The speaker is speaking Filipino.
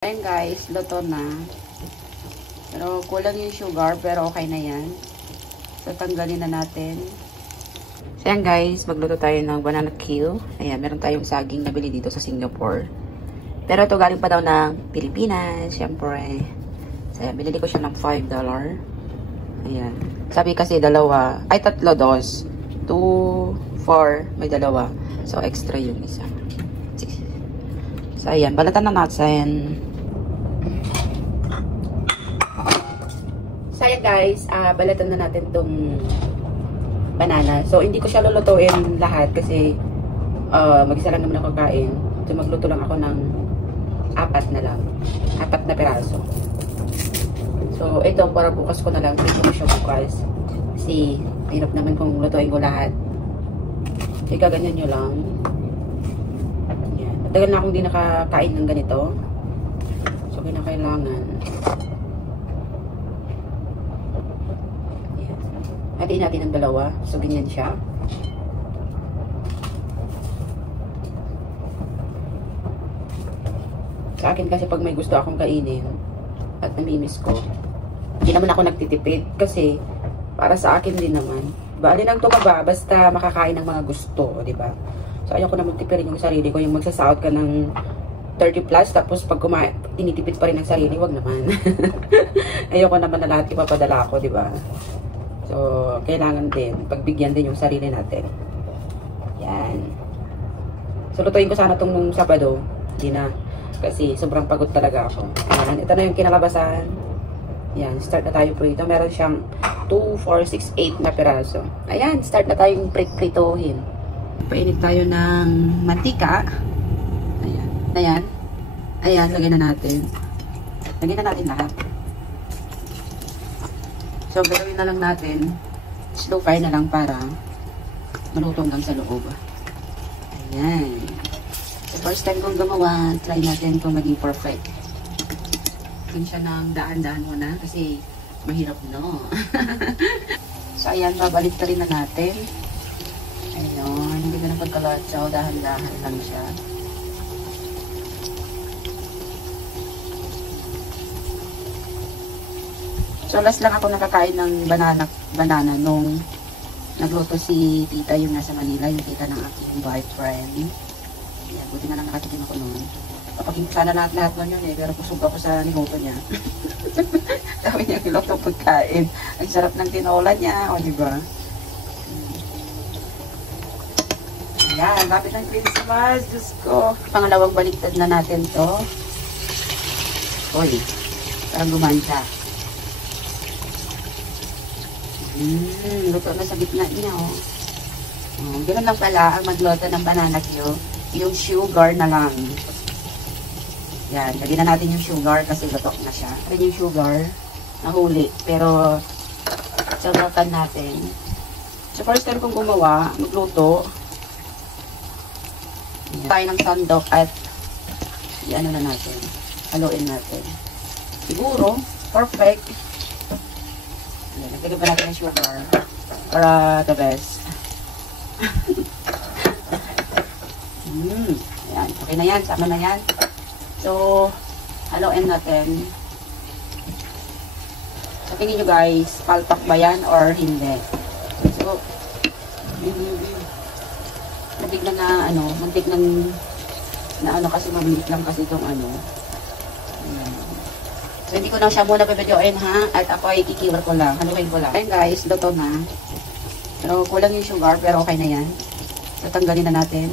Ayan guys, luto na. Pero kulang yung sugar, pero okay na yan. So, tanggalin na natin. So, ayan guys, magluto tayo ng banana Q. Ayan, meron tayong saging nabili dito sa Singapore. Pero ito galing pa daw ng Pilipinas, syempre. So, ayan, binili ko siya ng $5. Ayan. Sabi kasi dalawa, ay tatlo dos. 2, 4, may dalawa. So, extra yung isa. So, ayan, balatan na natin. So, ayan guys, balatan na natin itong banana. So, hindi ko siya lulutuin lahat kasi mag-isa lang naman ako kain. So, magluto lang ako ng 4 na lang. 4 na peraso. So, ito, para bukas ko na lang. Hindi ko siya bukas. Kasi, hirap naman kung lutuin ko lahat. So, gaganyan nyo lang. Ayan. Matagal na akong hindi nakakain ng ganito. So, kinakailangan. Hatiin natin ang dalawa. So, ganyan siya. Sa akin kasi pag may gusto akong kainin at namimiss ko, hindi naman ako nagtitipid kasi para sa akin din naman. Bali lang tumaba basta makakain ng mga gusto, di ba? So, ayoko naman tipirin yung sarili ko. Yung magsasahod ka ng 30 plus, tapos pag kumain, tinitipid pa rin ang sarili, wag naman. Ayoko naman na lahat ipapadala ko, di ba? So, kailangan din, pagbigyan din yung sarili natin. Yan. So, lutuin ko sana itong nung Sabado. Hindi na. Kasi sobrang pagod talaga ako. Ayan. Ito na yung kinalabasan. Yan. Start na tayo po ito. Meron siyang 2, 4, 6, 8 na piraso. Ayan. Start na tayong pritohin. Painit tayo ng mantika. Ayan. Ayan. Ayan. Lagyan na natin. Lagyan na natin lahat. So, gagawin na lang natin, slow fry na lang para malutong lang sa loob. Ayan. So, first time kong gumawa, try natin kung maging perfect. Tingin siya ng daan-daan muna kasi mahirap, no? So, ayan, babalik pa rin na natin. Ayun, hindi ko na pagkalatsaw, dahan-dahan lang siya. So, last lang ako nakakain ng banana nung nagluto si tita yung nasa Manila, yung tita ng aking boyfriend. Yan, buti na lang nakatikim ako noon. Kapag sana lahat-lahat nun yun pero kusog ako sa niluto niya. Dami niya niluto pagkain. Ang sarap ng tinola niya, o diba? Yan, lapit ng Christmas, Diyos ko. Pangalawang baliktad na natin to. Uy, parang gumansya. Luto na sa gitna niya, oh. Ganun lang pala ang magluto ng banana Q. Yung sugar na lang. Yan, lagyan na natin yung sugar kasi luto na siya. Yan yung sugar, nahuli. Pero, salutan natin. So, first time kong gumawa, magluto. Yan. Tayo ng sandok at yan na natin. Haluin natin. Siguro, perfect. Nagtagay pa natin ng sugar para the best. Ayan, okay na yan, sama na yan. So, haluin natin. So, tingin nyo guys, palpak ba yan or hindi? So, mantig na kasi mabilis lang kasi itong ano. Ayan. So, hindi ko na siya muna pipidyoin ha. At ako ay kikiwar ko lang. Haluin ko lang. Ayan guys, luto na. Pero kulang yung sugar, pero okay na yan. So, tanggalin na natin.